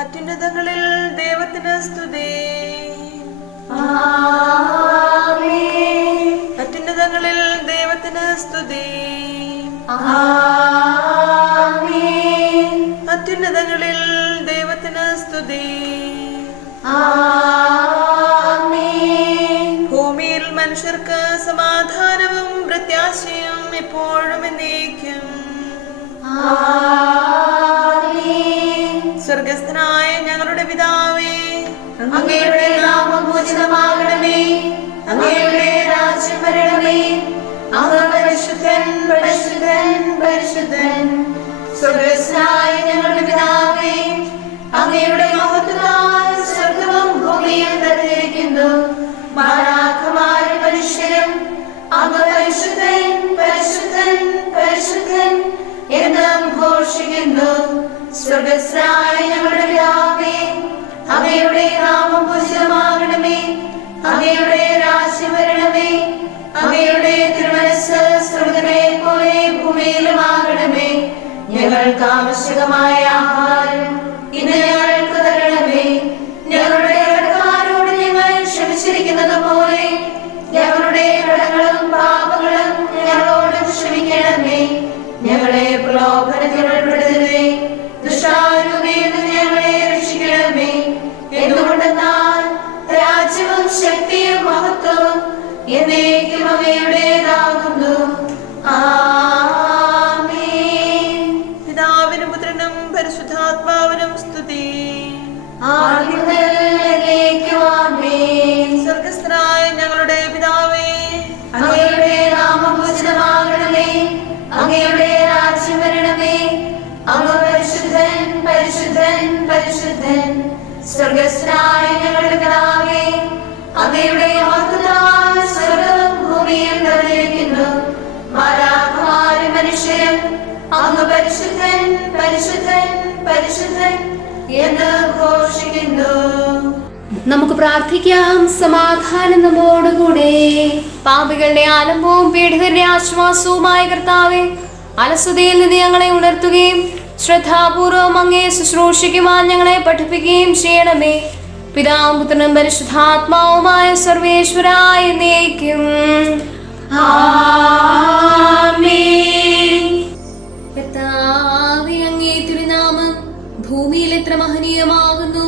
അത്യുന്നതങ്ങളിൽ ദൈവത്തിന് സ്തുതി. അത്യുന്നതങ്ങളിൽ ദൈവത്തിന് സ്തുതി. അത്യുന്നതങ്ങളിൽ ദൈവത്തിന് സ്തുതി. ഭൂമിയിൽ മനുഷ്യർക്ക് സമാധാനവും പ്രത്യാശയും എപ്പോഴും എന്നേക്കും. സ്വർഗസ്ഥനായ അങ്ങയുടെ നാമം പൂജിതമാകണമേ അങ്ങയുടെ രാജ്യം വരണമേ. അങ്ങ് പരിശുദ്ധൻ പരിശുദ്ധൻ പരിശുദ്ധൻ. സ്വർഗസ്നായ ഞങ്ങളുടെ പിതാവേ അങ്ങയുടെ മഹത്വത്താൽ സ്വർഗവും ഭൂമിയും നിറഞ്ഞിരിക്കുന്നു മാലാഖമാരും മനുഷ്യരും അങ്ങ് പരിശുദ്ധൻ പരിശുദ്ധൻ പരിശുദ്ധൻ എന്ന് ഘോഷിക്കുന്നു. സ്വർഗസ്നായ ഞങ്ങളുടെ ആവശ്യകമായ ആഹാരം ഇന്ന് ഞങ്ങൾക്ക് തരണമേ. ഞങ്ങളുടെ കടക്കാരോട് ഞങ്ങൾ ക്ഷമിച്ചിരിക്കുന്നത് പോലെ ഞങ്ങളുടെ കടങ്ങളും പാപങ്ങളും ഞങ്ങളോട് ക്ഷമിക്കണമേ. ഞങ്ങളെ പ്രലോഭനത്തിൽ ഉൾപ്പെടുത്തണമേ ദുഷ്ടാരൂപയിൽ ഞങ്ങളെ രക്ഷിക്കണമേ. എന്തുകൊണ്ടെന്നാൽ രാജ്യവും ശക്തിയും മഹത്വവും എന്നേക്കും അവയുടേതാകുന്നു. ആമേൻ. അങ്ങ് പരിശുദ്ധൻ പരിശുദ്ധൻ. പരിശുദ്ധൻ സ്വർഗസ്നായ ഞങ്ങളുടെ പിതാവേ അങ്ങയുടെ മഹത്വത്താൽ സ്വർഗവും ഭൂമിയും നിറഞ്ഞിരിക്കുന്നു മാലാഖമാരും മനുഷ്യരും അങ്ങ് പരിശുദ്ധൻ പരിശുദ്ധൻ പരിശുദ്ധൻ എന്ന് ഘോഷിക്കുന്നു. നമുക്ക് പ്രാർത്ഥിക്കാം. സമാധാനം നമ്മോടുകൂടെ. പാപികളുടെ ആലംബവും പീഡിതരുടെ ആശ്വാസവുമായ കർത്താവെ അലസതയിൽ നിന്ന് ഞങ്ങളെ ഉണർത്തുകയും ശ്രദ്ധാപൂർവം അങ്ങേ ശുശ്രൂഷിക്കുവാൻ ഞങ്ങളെ പഠിപ്പിക്കുകയും ചെയ്യണമേ. പിതാവും പുത്രനും പരിശുദ്ധാത്മാവുമായ സർവേശ്വരായ കർത്താവേ, അങ്ങേ തിരുനാമം ഭൂമിയിൽ എത്ര മഹനീയമാകുന്നു.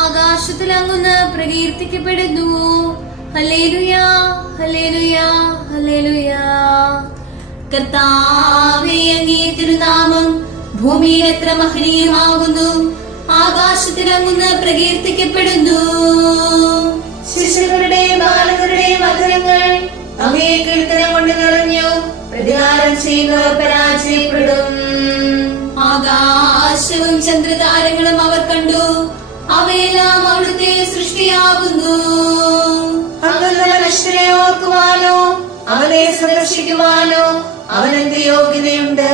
ആകാശത്തിൽ അങ്ങുന്ന് പ്രകീർത്തിക്കപ്പെടുന്നു. ഹല്ലേലൂയാ ഹല്ലേലൂയാ ഹല്ലേലൂയാ. കർത്താവേ അങ്ങേ തിരുനാമം ഭൂമിയിൽ എത്ര മഹനീയമാകുന്നു? ആകാശത്തിൽ അങ്ങുന്ന് പ്രകീർത്തിക്കപ്പെടുന്നു. ശിശുക്കളുടെ ബാലകരുടെ മധുരങ്ങൾ അങ്ങേ കീർത്തനം കൊണ്ട് നിറഞ്ഞു പ്രതികാരം ചെയ്യുന്നവർ പരാജയപ്പെടും. ആകാശവും ചന്ദ്രതാരങ്ങളും അവർ കണ്ടു. അവയെല്ലാം അവിടുത്തെ സൃഷ്ടിയാകുന്നു. അങ്ങനെ ഓർക്കുവാനോ അവനെ സന്ദർശിക്കുവാനോ അവനെന്ത് യോഗ്യതയുണ്ട്?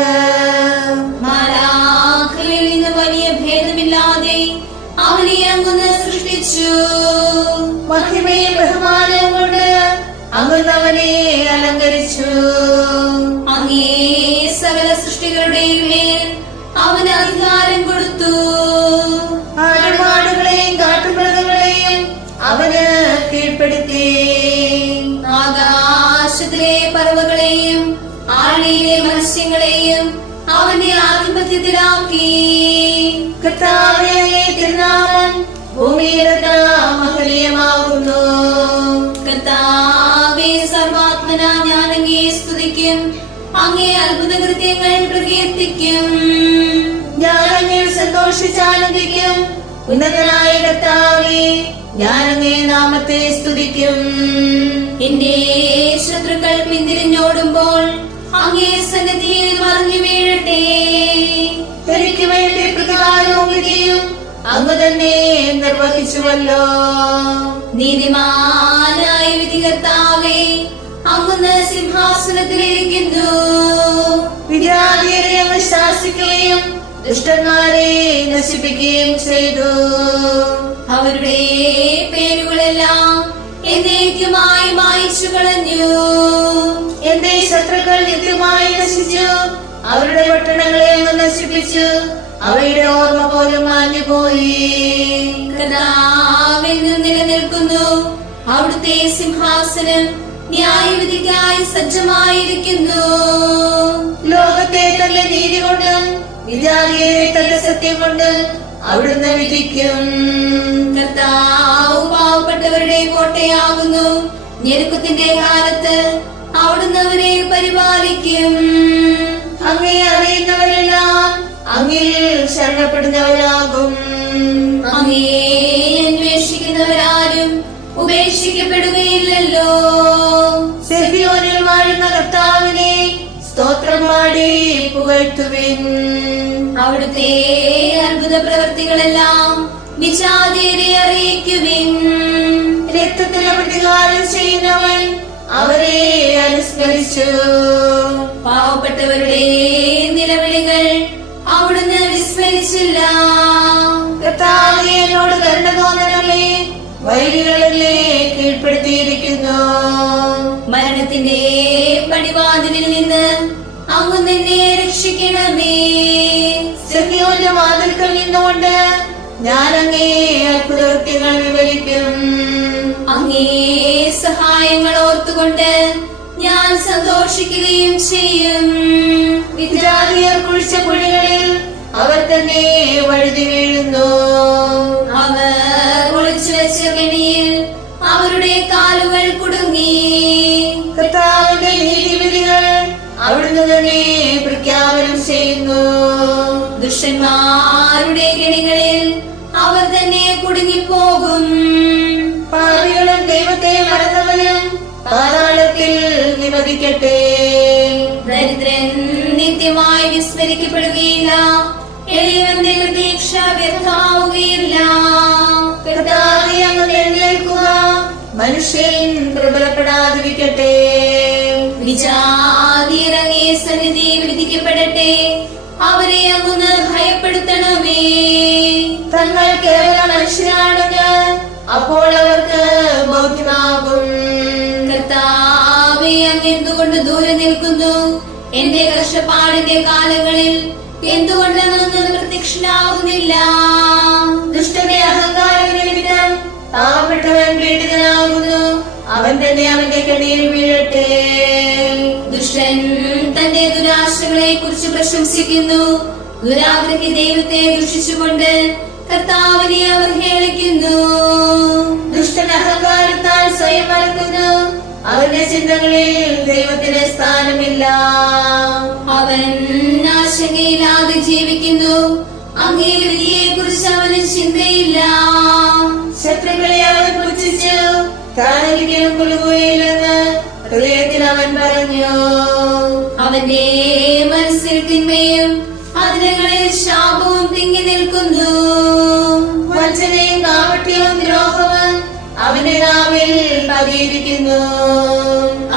മാലാഖയിൽ നിന്ന് വലിയ ഭേദമില്ലാതെ അവനെ അങ്ങ് സൃഷ്ടിച്ചു. മഹിമയും ബഹുമാനവും കൊണ്ട് അങ്ങ് അവനെ അലങ്കരിച്ചു. അങ്ങേ സകല സൃഷ്ടികളുടെയും മേൽ അവന് അധികാരം കൊടുത്തു. ആടുമാടുകളെയും കാട്ടുമൃഗങ്ങളെയും അവന് കീഴ്പ്പെടുത്തി. ആകാശത്തിലെ പറവകളെയും ആഴയിലെ മത്സ്യങ്ങളെയും അവന്റെ ആധിപത്യത്തിലാക്കി. കർത്താവേ തിരുനാമം ഭൂമിയുടെ മഹനീയമാകുന്നു കർത്താവേ സർവാത്മന ഞാൻ അങ്ങേ സ്തുതിക്കും അങ്ങേ അത്ഭുത കൃത്യങ്ങൾ പ്രകീർത്തിക്കും. ഞാൻ അങ്ങേ സന്തോഷിച്ചാനന്ദിക്കും ഉന്നതനായ ഞാൻ അങ്ങേ നാമത്തെ സ്തുതിക്കും. എന്റെ ശത്രുക്കൾ പിന്തിരിഞ്ഞോടുമ്പോൾ അങ്ങേ സന്നിധിയിൽ മറിഞ്ഞു വീഴട്ടെ. എനിക്ക് വേണ്ടി പ്രതികാരവും വിധിയും അങ്ങ് തന്നെ നിർവഹിച്ചുവല്ലോ. നീതിമാനായ വിധികർത്താവേ അങ്ങുന്ന് സിംഹാസനത്തിലിരിക്കുന്നു. വിദ്യാർത്ഥിയെ അങ്ങ് ശാസിക്കുകയും ദുഷ്ടന്മാരെ നശിപ്പിക്കുകയും ചെയ്തു. അവരുടെ പേരുകളെല്ലാം എന്നേക്കുമായി മായിച്ചു കളഞ്ഞു. എന്റെ ശത്രുക്കൾ നിത്യമായി നശിച്ചു. അവരുടെ പട്ടണങ്ങളെ അങ്ങ് നശിപ്പിച്ചു. അവയുടെ ഓർമ്മ പോലും മാഞ്ഞുപോയി. നിലനിൽക്കുന്നു. അവിടുത്തെ സിംഹാസനം ന്യായവിധിക്കായി സജ്ജമായിരിക്കുന്നു. ലോകത്തെ തന്നെ നീതി കൊണ്ട് തന്റെ സത്യം കൊണ്ട് അവിടുന്ന് വിധിക്കും. കർത്താവ് പാവപ്പെട്ടവരുടെ കോട്ടയാകുന്നു. ഞെരുക്കത്തിന്റെ കാലത്ത് അവിടുന്ന് അവരെ പരിപാലിക്കും. അങ്ങേ അറിയുന്നവരെല്ലാം അങ്ങിൽ ശരണപ്പെടുന്നവരാകും. അങ്ങേ അന്വേഷിക്കുന്നവരാരും ഉപേക്ഷിക്കപ്പെടുകയില്ലല്ലോ. പാടി പുകഴ്ത്തുവിൻ. അവിടുത്തെ അത്ഭുത പ്രവൃത്തികളെല്ലാം വിചാതിരെ അറിയിക്കുവിൻ. രക്തത്തിന് പ്രതികാരം ചെയ്യുന്നവൻ അവരെ അനുസ്മരിച്ചു. പാവപ്പെട്ടവരുടെ നിലവിളികൾ അവിടുന്ന് വിസ്മരിച്ചില്ല. കർത്താവെ എന്നോട് കരുണ തോന്നണമേ വൈരികളെ കീഴ്പ്പെടുത്തിയിരിക്കുന്നു. മരണത്തിന്റെ പടിവാതിലിൽ നിന്ന് നിന്നെ രക്ഷിക്കണമേ. സെഹിയോന്റെ വാതിൽക്കൽ നിന്നുകൊണ്ട് ഞാൻ അങ്ങേ അത്ഭുതകൃത്യങ്ങൾ വിവരിക്കും. അങ്ങേ സഹായങ്ങൾ ഓർത്തുകൊണ്ട് ഞാൻ സന്തോഷിക്കുകയും ചെയ്യും. വിദ്യാർത്ഥിയർ കുഴിച്ച കുഴികളിൽ അവർ തന്നെ വഴുതി വീഴുന്നു. അവർ കുളിച്ചു വെച്ച കെണിയിൽ അവരുടെ കാലുകൾ കുടുങ്ങി. ദുഷ്ടന്മാരുടെ ഗണികളിൽ അവർ തന്നെ കുടുങ്ങിപ്പോകും. പാപികളും ദൈവത്തെ മറന്നവന് പാതാളത്തിൽ നിവധിക്കട്ടെ. ദരിദ്രൻ നിത്യമായി വിസ്മരിക്കപ്പെടുകയില്ല. എളിയവന്റെ പ്രതീക്ഷ എഴുന്നേൽക്കുക. മനുഷ്യൻ പ്രബലപ്പെടാതിരിക്കട്ടെ. വിജാതിയിറങ്ങിയ സന്നിധി വിധിക്കപ്പെടട്ടെ അവരെ തങ്ങൾ കേവല മനുഷ്യരാണെന്ന് അപ്പോൾ അവർക്ക് ബോധ്യമാകും എന്തുകൊണ്ട് ദൂരെ നിൽക്കുന്നു? എന്റെ കഷ്ടപ്പാടിന്റെ കാലങ്ങളിൽ എന്തുകൊണ്ട് അങ്ങ് പ്രത്യക്ഷനാകുന്നില്ല? ദുഷ്ടന്റെ അഹങ്കാരം നിമിത്തം പാവപ്പെട്ടവൻ പീഡിതനാകുന്നു. അവൻ തന്നെ അവന്റെ കെണിയിൽ വീഴട്ടെ. ദുഷ്ടൻ തന്റെ ദുരാശകളെ കുറിച്ച് പ്രശംസിക്കുന്നു. ദുരാഗ്രഹി ദൈവത്തെ ദുഷിച്ചുകൊണ്ട് കർത്താവിനെ അവഹേളിക്കുന്നു ദുഷ്ടൻ അഹങ്കാരത്താൽ സ്വയം മറക്കുന്നു. അവന്റെ ചിന്തകളിൽ ദൈവത്തിന് സ്ഥാനമില്ല. അവൻ ആശങ്കയില്ലാതെ ജീവിക്കുന്നു. അങ്ങേ വിധിയെ കുറിച്ച് അവന് ചിന്തയില്ല. ശത്രുക്കളെ അവൻ പുച്ഛിച്ചു. താനൊരിക്കലും കൊള്ളുകയില്ലെന്ന് ഹൃദയത്തിൽ അവൻ പറഞ്ഞു. അവന്റെ മനസ്സിൽ തിന്മയും അതിരങ്ങളിൽ ശാപവും തിങ്ങി നിൽക്കുന്നു. അവന്റെ നാവിൽ പതിയിരിക്കുന്നു.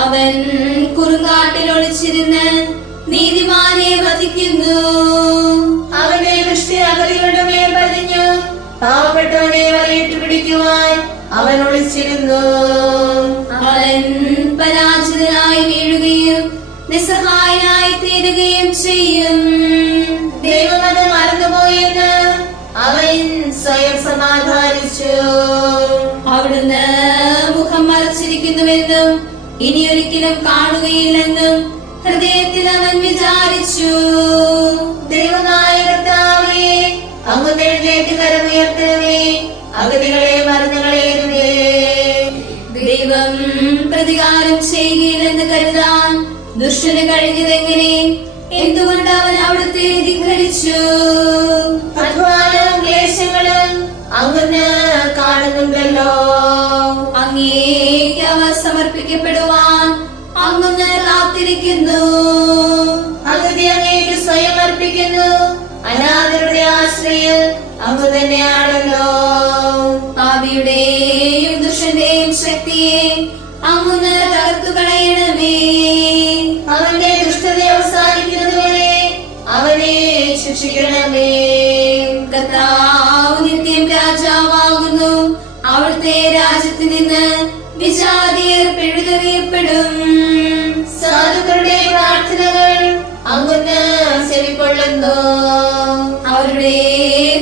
അവൻ കുറുങ്കാട്ടിൽ ഒളിച്ചിരുന്ന് നീതിമാനെ വധിക്കുന്നു. അവന്റെ ദൃഷ്ടി അകലികളുടെ മേൽ പതിഞ്ഞു പാവപ്പെട്ടവനെ വലയിട്ട് പിടിക്കുവാൻ അവൻ ഒളിച്ചിരുന്നു. അവൻ പരാജിതനായി വീഴുകയും നിസ്സഹായനായി തീരുകയും ചെയ്യും. ദൈവം അത് മറന്നുപോയെന്ന് അവൻ സ്വയം സമാധാനിച്ചു. അവിടുന്ന് മുഖം മറച്ചിരിക്കുന്നുവെന്നും ഇനി ഒരിക്കലും കാണുകയില്ലെന്നും ഹൃദയത്തിൽ അവൻ വിചാരിച്ചു. ദൈവമായ കർത്താവേ അങ്ങ് എഴുന്നേറ്റ് കരമുയർത്തണമേ. അഗതികളെ മറന്നുകളയുന്നേ ദൈവം പ്രതികാരം ചെയ്യുകയില്ലെന്ന് കരുതാൻ ദുഷ്ടന് കഴിഞ്ഞതെങ്ങനെ? എന്തുകൊണ്ട് അവൻ അവിടുത്തെ ധിഖരിച്ചു ക്ലേശങ്ങളും അങ്ങ് കാണുന്നുണ്ടല്ലോ. അങ്ങേക്ക് അവ സമർപ്പിക്കപ്പെടുവാൻ അങ്ങൊന്ന് കാത്തിരിക്കുന്നു. അങ്ങനെ അങ്ങേക്ക് സ്വയം അർപ്പിക്കുന്നു. അനാഥരുടെ ആശ്രയം അങ്ങ് തന്നെയാണല്ലോ. പാപിയുടെയും ദുഷ്ടന്റെയും ശക്തിയെ അങ്ങനെ തകർത്തു കളയണമേ. അവന്റെ ദുഷ്ടത അവസാനിക്കുന്നതുവരെ അവനെ ശിക്ഷിക്കണമേ. കർത്താവ് നിത്യം രാജാവാകുന്നു. അവിടുത്തെ രാജ്യത്ത് നിന്ന് വിജാതിയർ പിഴുതെറിയപ്പെടും. സാധുക്കളുടെ പ്രാർത്ഥനകൾ അങ്ങ് ചെവിക്കൊള്ളുന്നു. അവരുടെ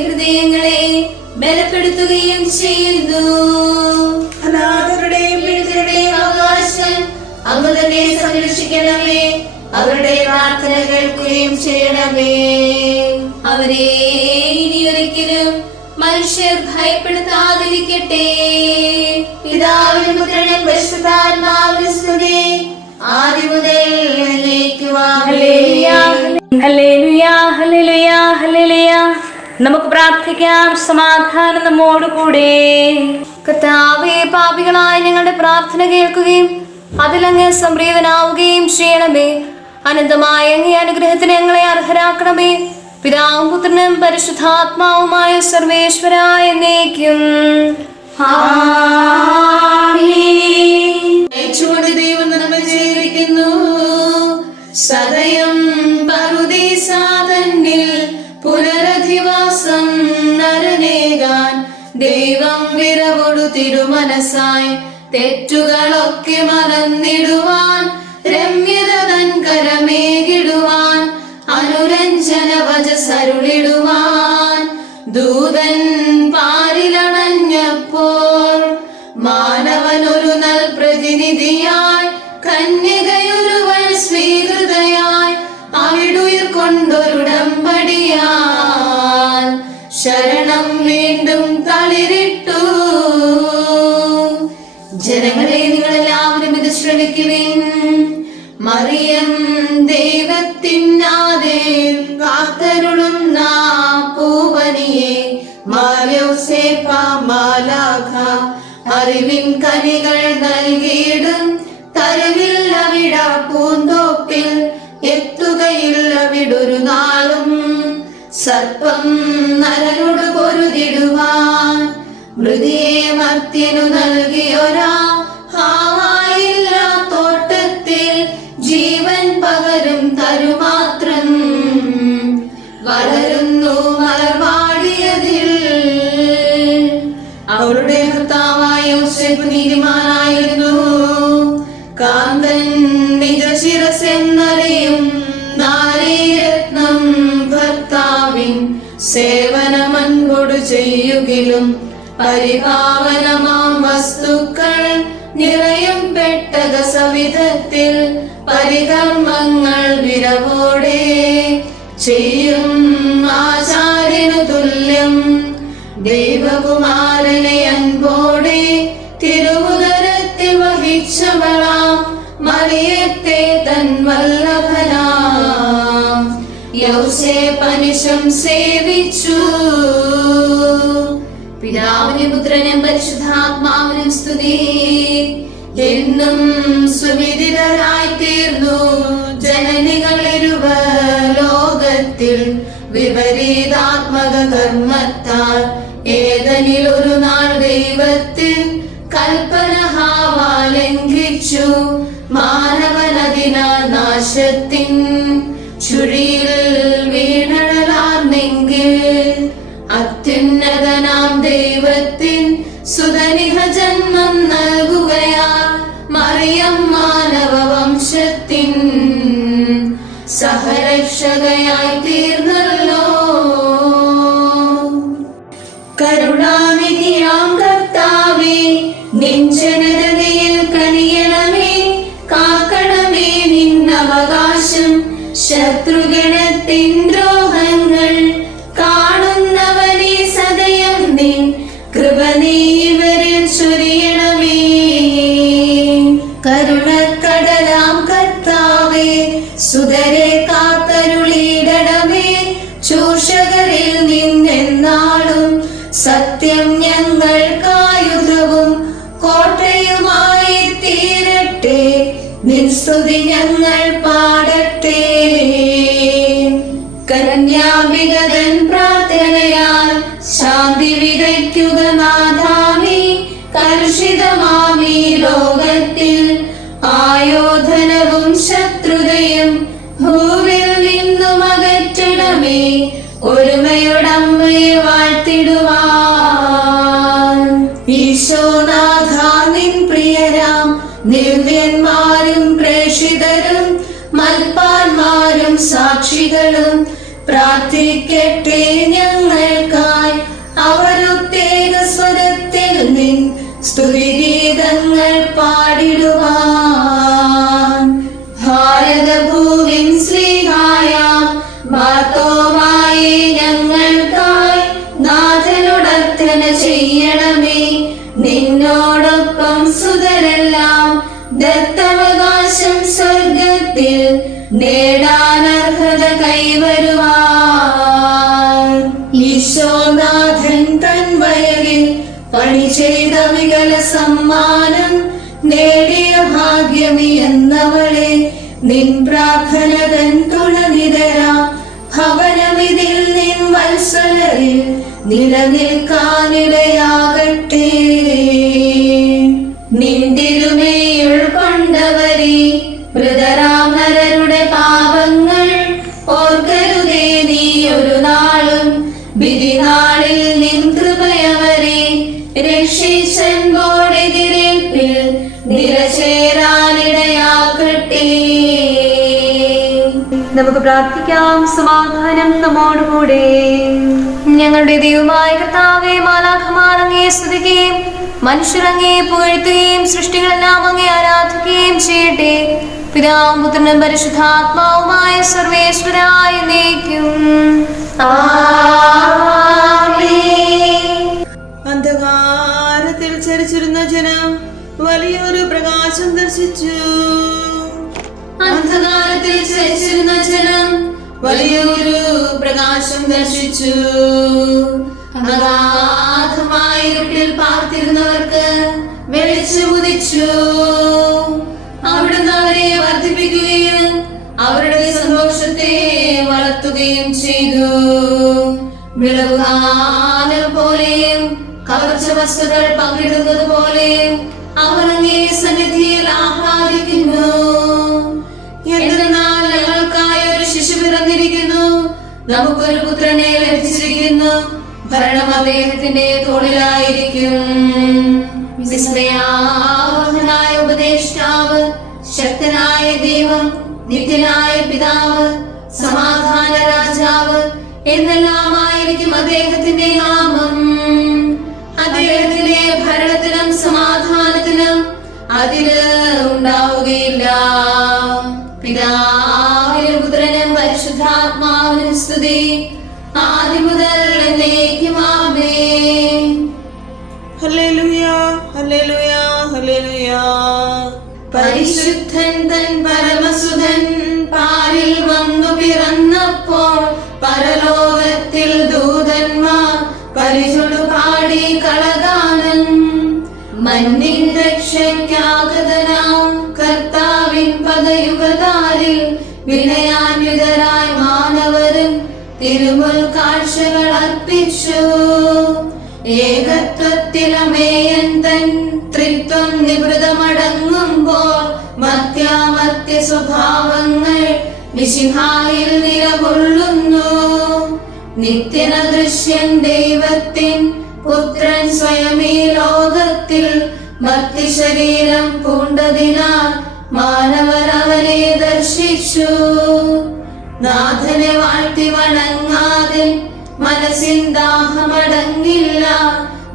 ഹൃദയങ്ങളെ ബലപ്പെടുത്തുകയും ചെയ്യുന്നു. അനാഥരുടെയും പിഴുതരുടെയും അവകാശം അങ്ങ് തന്നെ സംരക്ഷിക്കണമേ. അവരുടെ പ്രാർത്ഥന കേൾക്കുകയും ചെയ്യണമേ. അവരെ ഇനിയൊരിക്കലും മനുഷ്യർ ഭയപ്പെടുത്താതിരിക്കട്ടെ. പിതാവിനും പുത്രനും പരിശുദ്ധാത്മാവിനും ആദ്യം മുതൽ. നമുക്ക് പ്രാർത്ഥിക്കാം സമാധാനം നമ്മോടുകൂടെ. കർത്താവെ പാപികളായ ഞങ്ങളുടെ പ്രാർത്ഥന കേൾക്കുകയും അതിലങ്ങ് സംപ്രീതനാവുകയും ചെയ്യണമേ. അനന്തമായ അനുഗ്രഹത്തിന് ഞങ്ങളെ അർഹരാക്കണമേ. പിതാവും പുത്രനും പരിശുദ്ധാത്മാവുമായ സർവേശ്വരായ എന്നേക്കും. ദൈവം നമ്മെ ചെയ്തിരിക്കുന്നു സദയം പറുദീസാതന്നിൽ പുനരധിവാസം നരനേകാൻ ദൈവം വിരവൊടു തിരുമനസായി തെറ്റുകളൊക്കെ മറന്നിടുവാൻ രമ്യത തൻ കരമേകിടുവാൻ അനുരഞ്ജന വചസരുളിടുവാൻ ദൂതൻ അറിവിൻ കനികൾ നൽകിയിടും. തരവിൽ അവിട പൂന്തോപ്പിൽ എത്തുകയില്ല വിടൊരു നാളും. സർപ്പം നരനോട് പൊരുതിടുവാൻ മൃതിയെ മർത്തിനു നൽകിയൊരാ ചെയ്യുകിലും പരിപാവനമാം വസ്തുക്കൾ നിറയും പെട്ടക സവിധത്തിൽ പരികർമ്മങ്ങൾ വിരവോടെ ചെയ്യും ആചാര്യനു തുല്യം ദൈവകുമാരനെ അൻപോടെ തിരുവുദരത്തിൽ വഹിച്ചവളാം മറിയത്തെ തൻ യൗസേ പനിശം സേവിച്ചു. പുത്രനും പരിശുദ്ധാത്മാവിനും സ്തുതി. എന്നും സുവിദിതരായി തീർന്നു ജനനികൾ ഇരുവ ലോകത്തിൽ വിപരീതാത്മക കർമ്മത്താൽ ഏതനിൽ ഒരു നാൾ ദൈവത്തിൻ കൽപ്പന ഹാവ ലംഘിച്ചു. മാനവനതിനാൽ നാശത്തിൻ ചുഴിയിൽ സുതനിഹ ജന്മം നൽകുകയാ മറിയം മാനവ വംശത്തിൻ സഹരക്ഷകയായി നിൻ സാക്ഷികളും പ്രാർത്ഥിക്കട്ടെ ഞങ്ങൾക്കായി. അവരുത്തേക സ്വരത്തിൽ നിൻ സ്തുതി ഗീതങ്ങൾ ഭാരതഭൂവിൻ ശ്രീഹായ മാർത്തോമായി ഞങ്ങൾക്കായി നാഥനോടർത്ഥന ചെയ്യണമേ. നിന്നോടൊപ്പം സുതരെല്ലാം ദത്തവകാശം സ്വർഗത്തിൽ നേട ചെയ്ത വികല സമ്മാനം നേടിയ ഭാഗ്യമി എന്നവളെ. നിൻ പ്രാർത്ഥന തൻ തുണനിതര ഭവനമിതിൽ നിൻ വത്സലരിൽ നിലനിൽക്കാനിടയാകട്ടെ നമുക്ക് പ്രാർത്ഥിക്കാം. സമാധാനം നമ്മോടുകൂടെ. ഞങ്ങളുടെ ദൈവമായ കർത്താവെ മാലാഖമാർ അങ്ങേ സ്തുതിക്കുകയും മനുഷ്യരങ്ങേ പുകഴ്ത്തുകയും സൃഷ്ടികളെല്ലാം അങ്ങേ ആരാധിക്കുകയും ചെയ്യട്ടെ. പിതാവും പുത്രനും പരിശുദ്ധാത്മാവുമായ സർവേശ്വരായ നീക്കും അന്ധകാരത്തിൽ ചരിച്ചിരുന്ന ജനം വലിയൊരു പ്രകാശം ദർശിച്ചു. ചരിച്ചിരുന്ന ജനം വലിയൊരു പ്രകാശം ദർശിച്ചു. അഗാധമായ ഇരുട്ടിൽ പാർത്തിരുന്നവർക്ക് വെളിച്ചമുദിച്ചു അവിടുന്ന് അവരെ വർദ്ധിപ്പിക്കുകയും അവരുടെ സന്തോഷത്തെ വളർത്തുകയും ചെയ്തു. വിളവുകാലം പോലെയും കവർച്ച വസ്തുക്കൾ പങ്കിടുന്നത് പോലെയും അവർ അങ്ങേ സന്നിധിയിൽ ആഹ്ലാദിക്കുന്നു. നമുക്കൊരു പുത്രനെ ലഭിച്ചിരിക്കുന്നു. ഭരണം അദ്ദേഹത്തിന്റെ തോളിലായിരിക്കും. ഉപദേഷ്ടാവ് ശക്തനായ ദൈവം നിത്യനായ പിതാവ് സമാധാന രാജാവ് എന്നെല്ലാമായിരിക്കും അദ്ദേഹത്തിന്റെ നാമം. അദ്ദേഹത്തിന്റെ ഭരണത്തിനും സമാധാനത്തിനും അതിര് സ്തുതി ആദ്യം മുതൽ എന്നേക്കും ആമേൻ. Hallelujah hallelujah hallelujah. പരിശുദ്ധൻ തൻ പരമസുതൻ പാരിൽ വന്നു പിറന്നപ്പോൾ പരലോകത്തിൽ ദൂതന്മാർ പരിശുടു പാടി കളഗാനം മഞ്ഞിൻ രക്ഷയ്ക്കാകതനാ കർത്താവിൻ പദയുഗതാരിൽ മാനവരും തിരുമുൽ കാഴ്ചകൾ അർപ്പിച്ചു. ഏകത്വത്തിലമേയൻ തൻ ത്രിത്വം നിവൃതമടങ്ങുമ്പോൾ മത്യാമത്യ സ്വഭാവങ്ങൾ നിശിഹായിൽ നിലകൊള്ളുന്നു. നിത്യന നിത്യനദൃശ്യൻ ദൈവത്തിൻ പുത്രൻ സ്വയം ഈ ലോകത്തിൽ ഭക്തി ശരീരം പൂണ്ടതിനാൽ അവനെ ദർശിച്ചു. നാഥനെ വാഴ്ത്തി വണങ്ങാതെ മനസ്സിൽ ദാഹമടങ്ങില്ല.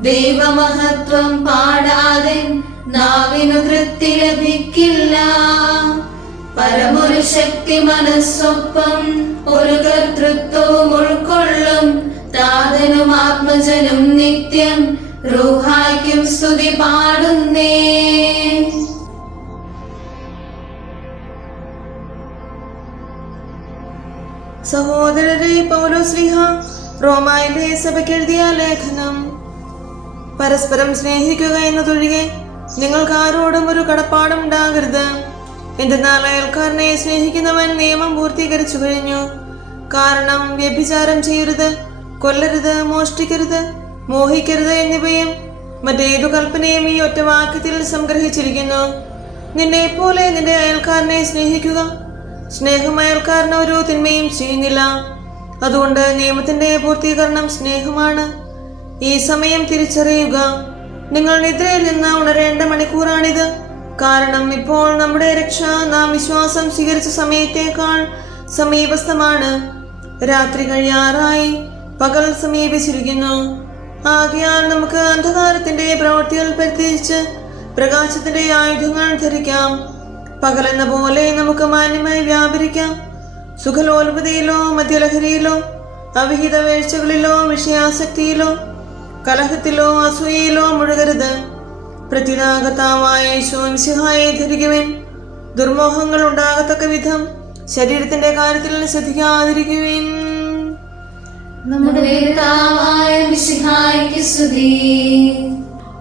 ദൈവമഹത്വം പാടാതെ നാവിനു തൃപ്തി ലഭിക്കില്ല. പരമൊരു ശക്തി മനസ്സൊപ്പം ഒരു കർത്തൃത്വവും ഉൾക്കൊള്ളും. താതനും ആത്മജനും നിത്യം. റൂഹായ്ക്കും സ്തുതി പാടുന്നേ. സഹോദരരെ പൗലോസ്ലിഹ റോമായിലെ സഭയ്ക്ക് എഴുതിയ ലേഖനം. പരസ്പരം സ്നേഹിക്കുക എന്നതൊഴികെ നിങ്ങൾക്ക് ആരോടും ഒരു കടപ്പാടും ഉണ്ടാകരുത്. എന്തെന്നാൽ അയൽക്കാരനെ സ്നേഹിക്കുന്നവൻ നിയമം പൂർത്തീകരിച്ചു കഴിഞ്ഞു. കാരണം വ്യഭിചാരം ചെയ്യരുത് കൊല്ലരുത് മോഷ്ടിക്കരുത് മോഹിക്കരുത് എന്നിവയും മറ്റേതു കൽപ്പനയും ഈ ഒറ്റ വാക്യത്തിൽ സംഗ്രഹിച്ചിരിക്കുന്നു. നിന്നെ പോലെ നിന്റെ അയൽക്കാരനെ സ്നേഹിക്കുക സ്നേഹം അയൽക്കാരന് ഒരു തിന്മയും ചെയ്യുന്നില്ല. അതുകൊണ്ട് നിയമത്തിന്റെ പൂർത്തീകരണം സ്നേഹമാണ്. ഈ സമയം തിരിച്ചറിയുക. നിങ്ങൾ നിദ്രയിൽ നിന്ന് ഉണരേണ്ട മണിക്കൂറാണിത്. കാരണം ഇപ്പോൾ നമ്മുടെ രക്ഷ നാം വിശ്വാസം സ്വീകരിച്ച സമയത്തേക്കാൾ സമീപസ്ഥമാണ്. രാത്രി കഴിയാറായി. പകൽ സമീപിച്ചിരിക്കുന്നു. ആകയാൽ നമുക്ക് അന്ധകാരത്തിന്റെ പ്രവൃത്തികൾ പരിത്യജിച്ച് പ്രകാശത്തിന്റെ ആയുധങ്ങൾ ധരിക്കാം. പകലെന്ന പോലെ നമുക്ക് മാന്യമായി വ്യാപരിക്കാം. സുഖലോലുപതയിലോ മദ്യലഹരിയിലോ അവിഹിത വീഴ്ചകളിലോ വിഷയാസക്തിയിലോ കലഹത്തിലോ അസൂയയിലോ മുഴുകരുത്. പ്രത്യുതാകത്താവായ ശോംസിഹായെ ധരിക്കുവിൻ. ദുർമോഹങ്ങൾ ഉണ്ടാകത്തക്ക വിധം ശരീരത്തിന്റെ കാര്യത്തിൽ ശ്രദ്ധിക്കാതിരിക്കുവിൻ. നമ്മുടെ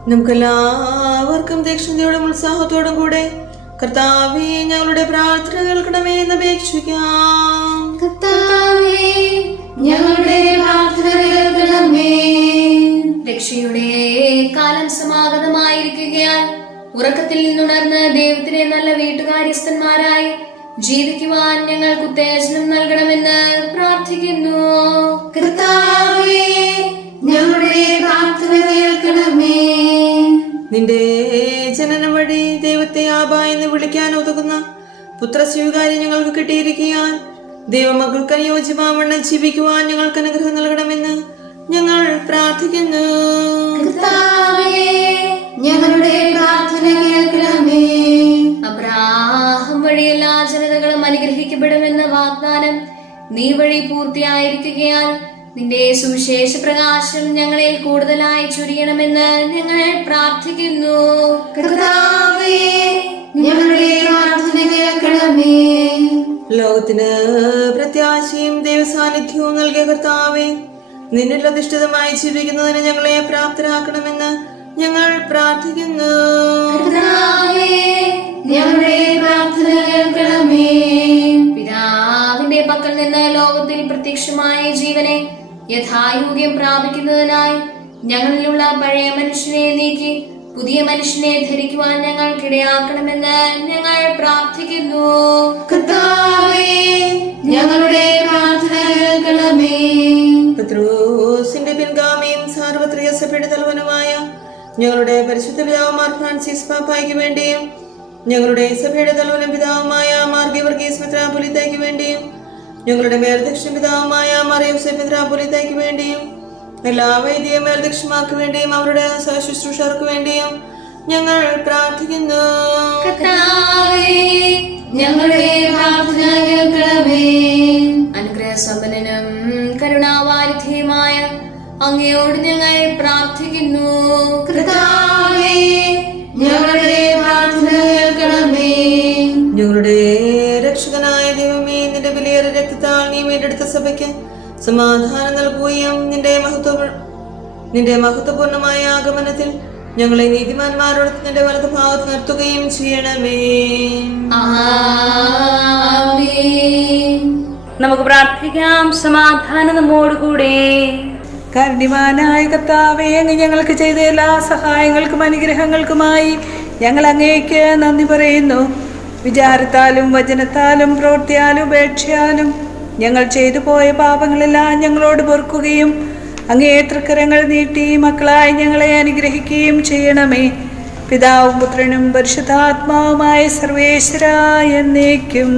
നമുക്കെല്ലാവർക്കും ദക്ഷിണതയോടും ഉത്സാഹത്തോടും കൂടെ കർത്താവെ ഞങ്ങളുടെ പ്രാർത്ഥന കേൾക്കണമേ എന്ന് അപേക്ഷിക്കാം. കർത്താവേ ഞങ്ങളുടെ പ്രാർത്ഥന കേൾക്കണമേ. രക്ഷയുടെ കാലം സമാഗതമായിരിക്കുകയാൽ ഉറക്കത്തിൽ നിന്നുണർന്ന് ദൈവത്തിലെ നല്ല വീട്ടുകാര്യസ്ഥന്മാരായി ജീവിക്കുവാൻ ഞങ്ങൾക്ക് ഉത്തേജനം നൽകണമെന്ന് പ്രാർത്ഥിക്കുന്നു. കർത്താവേ ഞങ്ങളുടെ പ്രാർത്ഥന കേൾക്കണമേ. നിന്റെ ആബ എന്ന് വിളിക്കാൻ ഉതകുന്ന പുത്രസ്വീകാര്യം ഞങ്ങൾക്ക് കിട്ടിയിരിക്കാൻ ദൈവമകൾക്ക് അനുയോജ്യമാവണ്ണം ജീവിക്കുവാൻ ഞങ്ങൾക്ക് അനുഗ്രഹം നൽകണമെന്ന് ഞങ്ങൾ പ്രാർത്ഥിക്കുന്നു. ഞങ്ങളുടെ പ്രാർത്ഥന കേൾക്കണമേ. അബ്രാഹം വഴി എല്ലാ ജനതകളും അനുഗ്രഹിക്കപ്പെടുമെന്ന വാഗ്ദാനം നീ വഴി പൂർത്തിയായിരിക്കുകയാൽ നിന്റെ സുവിശേഷ പ്രകാശം ഞങ്ങളിൽ കൂടുതലായി ചുരിയണമെന്ന് ഞങ്ങൾ പ്രാർത്ഥിക്കുന്നു. കർത്താവേ ഞങ്ങളുടെ പ്രാർത്ഥന കേൾക്കണമേ. ലോകത്തിന് പ്രത്യാശയും ദൈവസാന്നിധ്യവും നൽകിയ കർത്താവേ നിന്നിൽ അധിഷ്ഠിതമായി ജീവിക്കുന്നതിന് ഞങ്ങളെ പ്രാപ്തരാക്കണമെന്ന് ഞങ്ങൾ പ്രാർത്ഥിക്കുന്നു. കർത്താവേ ഞങ്ങളുടെ പ്രാർത്ഥന കേൾക്കണമേ. പിതാവിന്റെ പക്കൽ നിന്ന് ലോകത്തിൽ പ്രത്യക്ഷമായ ജീവനെ യഥായോഗ്യം പ്രാപിക്കുന്നതിനായി ഞങ്ങളിലുള്ള പഴയ മനുഷ്യനെ നീക്കി പുതിയ മനുഷ്യനെ ധരിക്കുവാൻ ഞങ്ങൾക്കിടയാക്കണമെന്ന് ഞങ്ങൾ പ്രാർത്ഥിക്കുന്നു. കർത്താവേ ഞങ്ങളുടെ പ്രാർത്ഥന കേൾക്കണമേ പത്രോസിന്റെ പിൻഗാമിയും സാർവത്രിക സഭയുടെ തലവനുമായ ഞങ്ങളുടെ പരിശുദ്ധ പിതാവുമാർ ഫ്രാൻസിസ് പാപ്പായ്ക്ക് വേണ്ടിയും ഞങ്ങളുടെ സഭയുടെ തലവനും പിതാവുമായ മാർഗി വർഗീസ് മെത്രാപൊലിത്തയ്ക്ക് വേണ്ടിയും ഞങ്ങളുടെ മേൽദക്ഷിണ പിതാവുമായ മറിയൂസെ മിത്രാപുലിത്തയ്ക്ക് വേണ്ടിയും എല്ലാ വൈദിക മേൽദക്ഷമാർക്ക് വേണ്ടിയും അവരുടെ ശുശ്രൂഷർക്ക് വേണ്ടിയും ഞങ്ങൾ പ്രാർത്ഥിക്കുന്നു. ഞങ്ങളുടെ പ്രാർത്ഥന കേൾക്കണമേ. അനുഗ്രഹസമ്പന്നനും കരുണാവാരിധിയുമായ അങ്ങയോട് ഞങ്ങൾ പ്രാർത്ഥിക്കുന്നു. കർത്താവേ ഞങ്ങളുടെ പ്രാർത്ഥന കേൾക്കണമേ. ഞങ്ങളുടെ രക്ഷകനായ ദൈവമേ നിന്റെ വിലയേറെ രക്തത്താൽ നീ വീണ്ടെടുത്ത സഭയ്ക്ക് സമാധാനം നൽകുകയും നിന്റെ മഹത്വ നിന്റെ മഹത്വപൂർണമായ ആഗമനത്തിൽ ഞങ്ങളെ നീതിമാന്മാരോട് നിന്റെ വലത് ഭാഗത്ത് നിർത്തുകയും ചെയ്യണമേ. നമുക്ക് പ്രാർത്ഥിക്കാം സമാധാനം നമ്മോടുകൂടെ. കാരുണ്യവാനായ കർത്താവേ അങ്ങ് ഞങ്ങൾക്ക് ചെയ്ത എല്ലാ സഹായങ്ങൾക്കും അനുഗ്രഹങ്ങൾക്കുമായി ഞങ്ങൾ അങ്ങേക്ക് നന്ദി പറയുന്നു. വിചാരത്താലും വചനത്താലും പ്രവൃത്തിയാലും ഉപേക്ഷയാലും ഞങ്ങൾ ചെയ്തു പോയ പാപങ്ങളെല്ലാം ഞങ്ങളോട് വെറുക്കുകയും അങ്ങേ തൃക്കരങ്ങൾ നീട്ടി മക്കളായി ഞങ്ങളെ അനുഗ്രഹിക്കുകയും ചെയ്യണമേ. പിതാവും പുത്രനും പരിശുദ്ധാത്മാവുമായ സർവേശ്വരായ എന്നേക്കും.